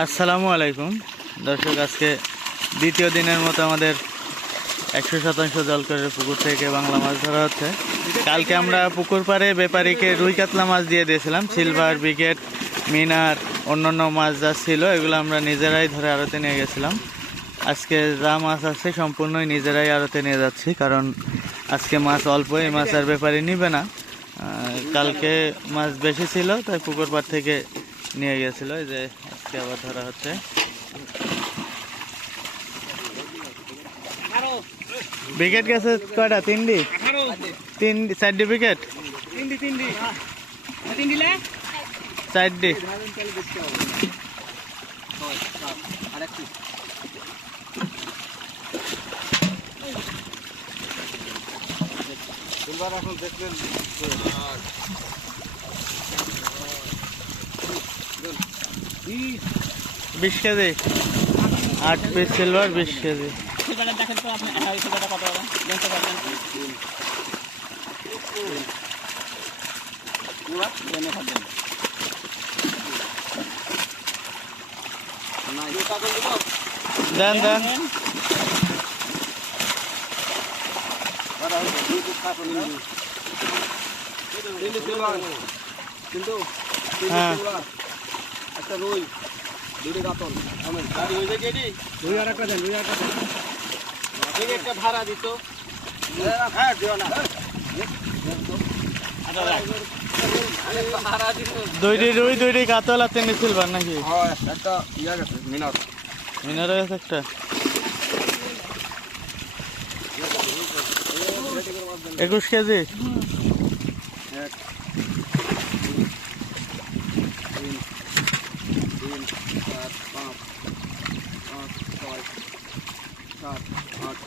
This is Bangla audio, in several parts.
আসসালামু আলাইকুম দর্শক, আজকে দ্বিতীয় দিনের মতো আমাদের 100% জলকরের পুকুর থেকে বাংলা মাছ ধরা হচ্ছে। কালকে আমরা পুকুর পাড়ে ব্যাপারীকে রুই কাতলা মাছ দিয়ে দিয়েছিলাম। সিলভার, ব্রিগেড, মিনার, অন্যান্য মাছ যা ছিল এগুলো আমরা নিজেরাই ধরে আড়তে নিয়ে গেছিলাম। আজকে যা মাছ আছে সম্পূর্ণই নিজেরাই আড়তে নিয়ে যাচ্ছি, কারণ আজকে মাছ অল্প, এই মাছ আর ব্যাপারী নিবে না। কালকে মাছ বেশি ছিল তাই পুকুর পাড় থেকে নিয়ে গেছিল, এই যে আজকে আবার ধরা হচ্ছে। ব্রিগেড গেছে কয়টা? তিনটি, চারটি ব্রিগেড, চারটি। এখন দেখলেন 20 কেজি, 8 পিস সিলভার, 20 কেজি। দেখেন তো আপনি কত জানতে পারবেন। দেন দেন, কিন্তু হ্যাঁ একটা রুই, দুটো কাতল, রুই আর একটা দেন, রুই আর একটা দেন, একটা ধারা দিত। হ্যাঁ দিও না, দুইটি রুই, দুইটি কাতল আর 3টি সিলভার নাকি? একটা ইয়া গেছে মিনার, মিনারের কাছে একটা 21 কেজি। এক তিন চার পাঁচ ছয় সাত আট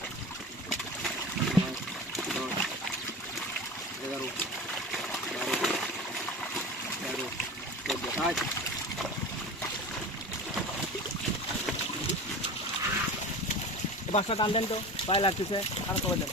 9 10 11 12 13 14 বাসটা টান দেন তো, পায়ে লাগতেছে, আর কবে দেন